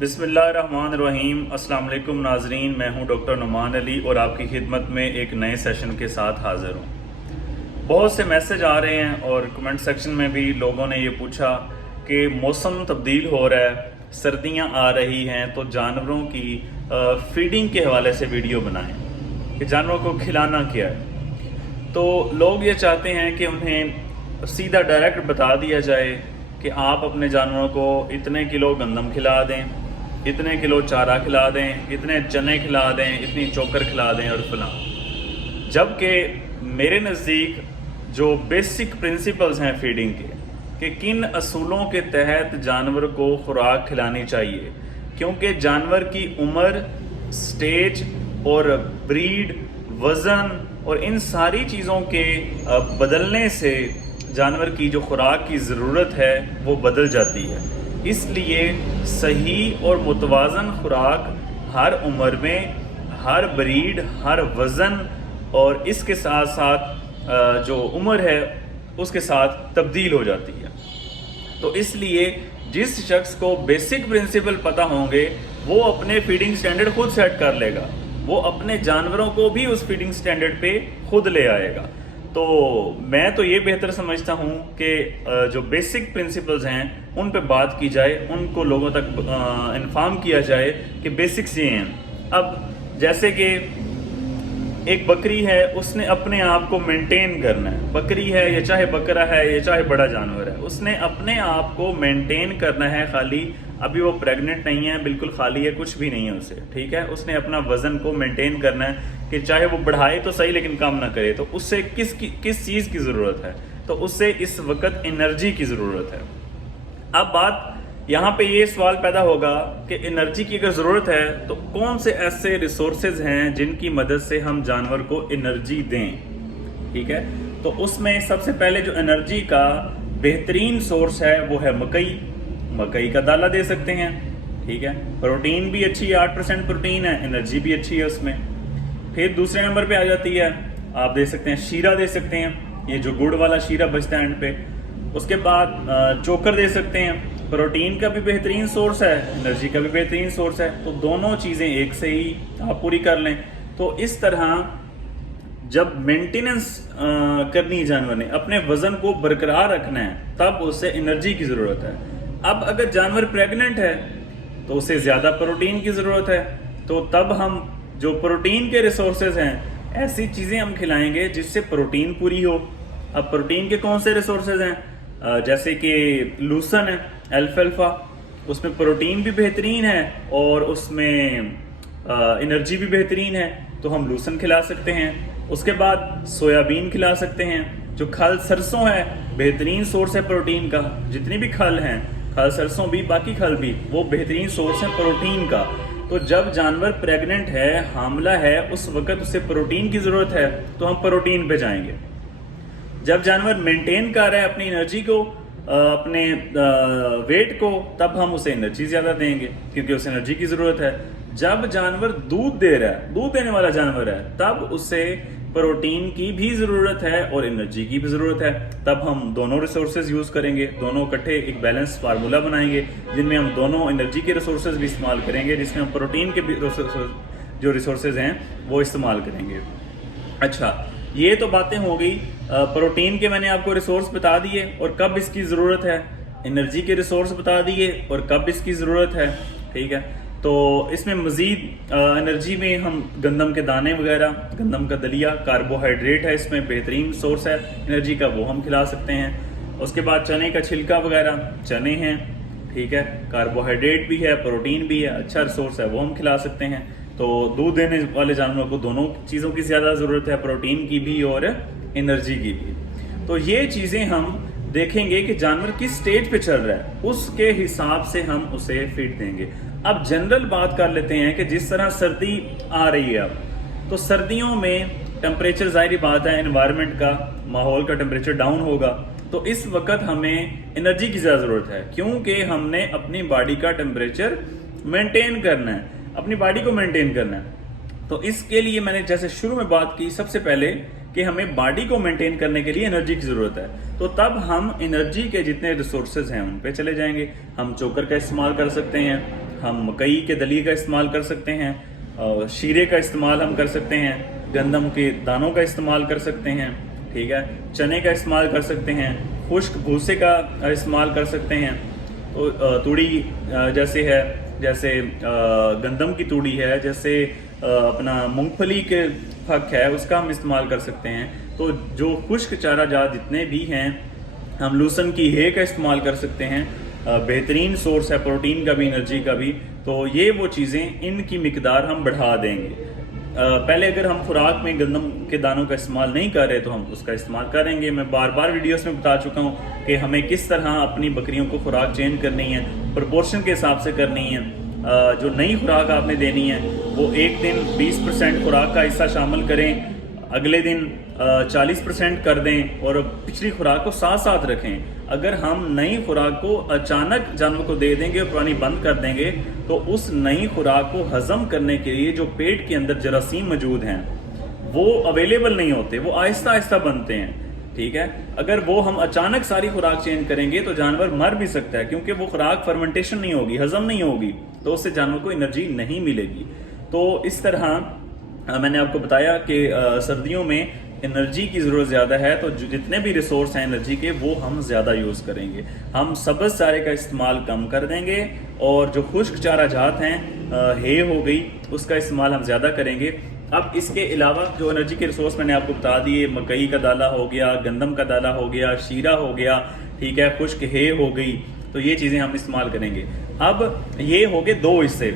बिस्मिल्लाहिर्रहमानिर्रहीम। अस्सलाम वालेकुम नाजरीन, मैं हूं डॉक्टर नुमान अली और आपकी खिदमत में एक नए सेशन के साथ हाज़िर हूं। बहुत से मैसेज आ रहे हैं और कमेंट सेक्शन में भी लोगों ने ये पूछा कि मौसम तब्दील हो रहा है, सर्दियां आ रही हैं, तो जानवरों की फीडिंग के हवाले से वीडियो बनाएं कि जानवरों को खिलाना क्या है। तो लोग ये चाहते हैं कि उन्हें सीधा डायरेक्ट बता दिया जाए कि आप अपने जानवरों को इतने किलो गंदम खिला दें, इतने किलो चारा खिला दें, इतने चने खिला दें, इतनी चोकर खिला दें और फलां। जबकि मेरे नज़दीक जो बेसिक प्रिंसिपल्स हैं फीडिंग के कि किन असूलों के तहत जानवर को खुराक खिलानी चाहिए, क्योंकि जानवर की उम्र, स्टेज और ब्रीड, वज़न और इन सारी चीज़ों के बदलने से जानवर की जो खुराक की ज़रूरत है वो बदल जाती है। इसलिए सही और मुतवाज़न खुराक हर उम्र में, हर ब्रीड, हर वज़न और इसके साथ साथ जो उम्र है उसके साथ तब्दील हो जाती है। तो इसलिए जिस शख्स को बेसिक प्रिंसिपल पता होंगे वो अपने फीडिंग स्टैंडर्ड खुद सेट कर लेगा, वो अपने जानवरों को भी उस फीडिंग स्टैंडर्ड पे खुद ले आएगा। तो मैं तो ये बेहतर समझता हूँ कि जो बेसिक प्रिंसिपल्स हैं उन पे बात की जाए, उनको लोगों तक इन्फॉर्म किया जाए कि बेसिक्स ये हैं। अब जैसे कि एक बकरी है, उसने अपने आप को मेंटेन करना है। बकरी है या चाहे बकरा है या चाहे बड़ा जानवर है, उसने अपने आप को मेंटेन करना है। खाली अभी वो प्रेग्नेंट नहीं है, बिल्कुल खाली है, कुछ भी नहीं है उसे, ठीक है। उसने अपना वजन को मेंटेन करना है कि चाहे वो बढ़ाए तो सही लेकिन कम ना करे। तो उससे किस चीज़ की ज़रूरत है? तो उससे इस वक्त एनर्जी की ज़रूरत है। अब बात यहाँ पे ये सवाल पैदा होगा कि एनर्जी की अगर ज़रूरत है तो कौन से ऐसे रिसोर्सेज हैं जिनकी मदद से हम जानवर को एनर्जी दें, ठीक है। तो उसमें सबसे पहले जो एनर्जी का बेहतरीन सोर्स है वो है मकई। मकई का दाना दे सकते हैं, ठीक है। प्रोटीन भी अच्छी है, 8% प्रोटीन है, एनर्जी भी अच्छी है उसमें। फिर दूसरे नंबर पे आ जाती है, आप दे सकते हैं शीरा दे सकते हैं, ये जो गुड़ वाला शीरा बचता है एंड पे। उसके बाद चोकर दे सकते हैं, प्रोटीन का भी बेहतरीन सोर्स है, एनर्जी का भी बेहतरीन सोर्स है। तो दोनों चीज़ें एक से ही आप पूरी कर लें। तो इस तरह जब मेंटेनेंस करनी है, जानवर ने अपने वजन को बरकरार रखना है, तब उसे एनर्जी की ज़रूरत है। अब अगर जानवर प्रेग्नेंट है तो उसे ज़्यादा प्रोटीन की ज़रूरत है, तो तब हम जो प्रोटीन के रिसोर्सेज हैं ऐसी चीज़ें हम खिलाएंगे जिससे प्रोटीन पूरी हो। अब प्रोटीन के कौन से रिसोर्सेज हैं? जैसे कि लूसन है, अल्फाल्फा, उसमें प्रोटीन भी बेहतरीन है और उसमें एनर्जी भी बेहतरीन है, तो हम लूसन खिला सकते हैं। उसके बाद सोयाबीन खिला सकते हैं। जो खल सरसों है, बेहतरीन सोर्स है प्रोटीन का। जितनी भी खल हैं, खल सरसों भी, बाकी खल भी, वो बेहतरीन सोर्स है प्रोटीन का। तो जब जानवर प्रेग्नेंट है, हामला है, उस वक्त उसे प्रोटीन की ज़रूरत है, तो हम प्रोटीन पे जाएंगे। जब जानवर मेंटेन कर रहा है अपनी एनर्जी को, अपने वेट को, तब हम उसे एनर्जी ज़्यादा देंगे क्योंकि उसे एनर्जी की ज़रूरत है। जब जानवर दूध दे रहा है, दूध देने वाला जानवर है, तब उसे प्रोटीन की भी ज़रूरत है और एनर्जी की भी ज़रूरत है। तब हम दोनों रिसोर्सेज यूज़ करेंगे, दोनों इकट्ठे एक बैलेंस फार्मूला बनाएंगे जिनमें हम दोनों एनर्जी के रिसोर्सेज भी इस्तेमाल करेंगे, जिसमें हम प्रोटीन के भी जो रिसोर्सेज हैं वो इस्तेमाल करेंगे। अच्छा, ये तो बातें हो गई प्रोटीन के, मैंने आपको रिसोर्स बता दिए और कब इसकी ज़रूरत है। एनर्जी के रिसोर्स बता दिए और कब इसकी ज़रूरत है, ठीक है। तो इसमें मज़ीद एनर्जी में हम गंदम के दाने वगैरह, गंदम का दलिया, कार्बोहाइड्रेट है, इसमें बेहतरीन सोर्स है एनर्जी का, वो हम खिला सकते हैं। उसके बाद चने का छिलका वगैरह, चने हैं, ठीक है, कार्बोहाइड्रेट भी है, प्रोटीन भी है, अच्छा रिसोर्स है, वो हम खिला सकते हैं। तो दूध देने वाले जानवरों को दोनों चीज़ों की ज़्यादा ज़रूरत है, प्रोटीन की भी और एनर्जी की भी। तो ये चीज़ें हम देखेंगे कि जानवर किस स्टेज पे चल रहा है, उसके हिसाब से हम उसे फीड देंगे। अब जनरल बात कर लेते हैं कि जिस तरह सर्दी आ रही है अब, तो सर्दियों में टेम्परेचर, जाहिर बात है, एनवायरनमेंट का, माहौल का टेम्परेचर डाउन होगा, तो इस वक्त हमें एनर्जी की ज़्यादा ज़रूरत है क्योंकि हमने अपनी बॉडी का टेम्परेचर मेंटेन करना है, अपनी बॉडी को मेंटेन करना है। तो इसके लिए मैंने जैसे शुरू में बात की सबसे पहले कि हमें बॉडी को मेंटेन करने के लिए एनर्जी की ज़रूरत है, तो तब हम एनर्जी के जितने रिसोर्सेज हैं उन पे चले जाएंगे। हम चोकर का इस्तेमाल कर सकते हैं, हम मकई के दली का इस्तेमाल कर सकते हैं, शीरे का इस्तेमाल हम कर सकते हैं, गंदम के दानों का इस्तेमाल कर सकते हैं, ठीक है, चने का इस्तेमाल कर सकते हैं, खुश्क भूसे का इस्तेमाल कर सकते हैं। तो तूड़ी जैसे है, जैसे गंदम की तूड़ी है, जैसे अपना मूंगफली के फक है, उसका हम इस्तेमाल कर सकते हैं। तो जो खुश्क चारा जात जितने भी हैं, हम लूसन की हे का इस्तेमाल कर सकते हैं, बेहतरीन सोर्स है प्रोटीन का भी, एनर्जी का भी। तो ये वो चीज़ें, इनकी मिकदार हम बढ़ा देंगे। पहले अगर हम खुराक में गंदम के दानों का इस्तेमाल नहीं कर रहे तो हम उसका इस्तेमाल करेंगे। मैं बार बार वीडियोस में बता चुका हूँ कि हमें किस तरह अपनी बकरियों को खुराक चेंज करनी है, प्रोपोर्शन के हिसाब से करनी है। जो नई खुराक आपने देनी है वो एक दिन 20% खुराक का हिस्सा शामिल करें, अगले दिन 40% कर दें और पिछली खुराक को साथ साथ रखें। अगर हम नई खुराक को अचानक जानवर को दे देंगे और पुरानी बंद कर देंगे तो उस नई खुराक को हजम करने के लिए जो पेट के अंदर जरासीम मौजूद हैं वो अवेलेबल नहीं होते, वो आहिस्ता आहिस्ता बनते हैं, ठीक है। अगर वो हम अचानक सारी खुराक चेंज करेंगे तो जानवर मर भी सकता है, क्योंकि वो खुराक फर्मेंटेशन नहीं होगी, हजम नहीं होगी, तो उससे जानवर को एनर्जी नहीं मिलेगी। तो इस तरह मैंने आपको बताया कि सर्दियों में एनर्जी की ज़रूरत ज़्यादा है, तो जितने भी रिसोर्स हैं एनर्जी के वो हम ज़्यादा यूज़ करेंगे। हम सब्ज़ चारे का इस्तेमाल कम कर देंगे और जो खुश्क चारा जात हैं, हे हो गई, उसका इस्तेमाल हम ज़्यादा करेंगे। अब इसके अलावा जो एनर्जी के रिसोर्स मैंने आपको बता दिए, मकई का दाला हो गया, गंदम का दाला हो गया, शीरा हो गया, ठीक है, खुश्क हे हो गई, तो ये चीज़ें हम इस्तेमाल करेंगे। अब ये हो गए दो हिस्से,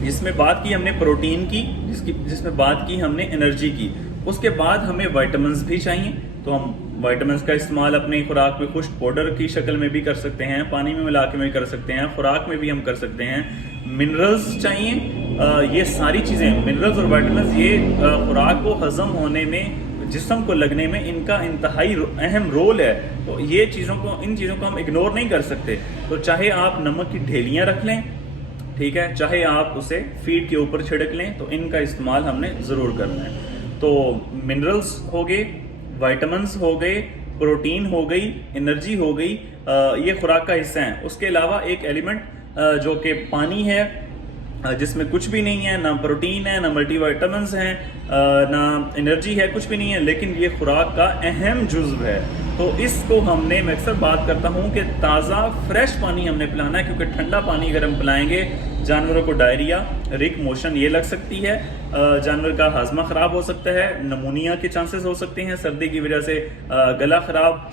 जिसमें बात की हमने प्रोटीन की, जिसमें बात की हमने एनर्जी की। उसके बाद हमें विटामिन्स भी चाहिए, तो हम विटामिन्स का इस्तेमाल अपनी खुराक में खुश्क पाउडर की शक्ल में भी कर सकते हैं, पानी में मिला के भी कर सकते हैं, खुराक में भी हम कर सकते हैं। मिनरल्स चाहिए, ये सारी चीज़ें, मिनरल्स और विटामिन्स, ये खुराक को हजम होने में, जिस्म को लगने में इनका इंतहाई अहम रोल है। तो ये इन चीज़ों को हम इग्नोर नहीं कर सकते। तो चाहे आप नमक की ढेलियाँ रख लें, ठीक है, चाहे आप उसे फीड के ऊपर छिड़क लें, तो इनका इस्तेमाल हमने ज़रूर करना है। तो मिनरल्स हो गए, विटामिन्स हो गए, प्रोटीन हो गई, एनर्जी हो गई, ये खुराक का हिस्सा है। उसके अलावा एक एलिमेंट जो कि पानी है, जिसमें कुछ भी नहीं है, ना प्रोटीन है, ना मल्टीविटामिन्स हैं, ना एनर्जी है, कुछ भी नहीं है, लेकिन ये खुराक का अहम जुज़्व है। तो इसको हमने, मैं अक्सर बात करता हूँ कि ताज़ा फ्रेश पानी हमने पिलाना है, क्योंकि ठंडा पानी अगर हम पिलाएंगे जानवरों को डायरिया, रिक मोशन ये लग सकती है, जानवर का हाजमा ख़राब हो सकता है, नमूनिया के चांसेस हो सकते हैं सर्दी की वजह से, गला ख़राब,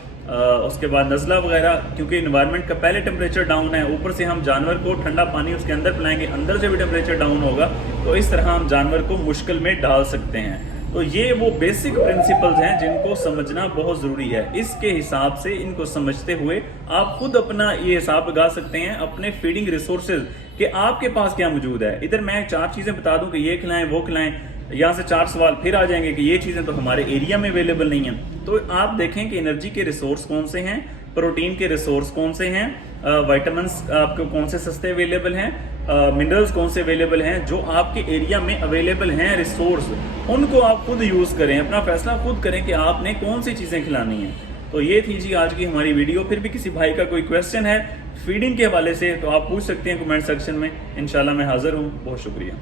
उसके बाद नज़ला वगैरह, क्योंकि इन्वायरमेंट का पहले टेम्परेचर डाउन है, ऊपर से हम जानवर को ठंडा पानी उसके अंदर पिलाएंगे, अंदर से भी टेम्परेचर डाउन होगा, तो इस तरह हम जानवर को मुश्किल में डाल सकते हैं। तो ये वो बेसिक प्रिंसिपल्स हैं जिनको समझना बहुत ज़रूरी है। इसके हिसाब से, इनको समझते हुए आप खुद अपना ये हिसाब लगा सकते हैं अपने फीडिंग रिसोर्सेज कि आपके पास क्या मौजूद है। इधर मैं 4 चीज़ें बता दूं कि ये खिलाएं, वो खिलाएं, यहाँ से 4 सवाल फिर आ जाएंगे कि ये चीज़ें तो हमारे एरिया में अवेलेबल नहीं हैं। तो आप देखें कि एनर्जी के रिसोर्स कौन से हैं, प्रोटीन के रिसोर्स कौन से हैं, विटामिन्स आपको कौन से सस्ते अवेलेबल हैं, मिनरल्स कौन से अवेलेबल हैं, जो आपके एरिया में अवेलेबल हैं रिसोर्स, उनको आप खुद यूज़ करें, अपना फैसला खुद करें कि आपने कौन सी चीज़ें खिलानी हैं। तो ये थी जी आज की हमारी वीडियो। फिर भी किसी भाई का कोई क्वेश्चन है फीडिंग के हवाले से तो आप पूछ सकते हैं कमेंट सेक्शन में, इंशाल्लाह मैं हाजिर हूँ। बहुत शुक्रिया।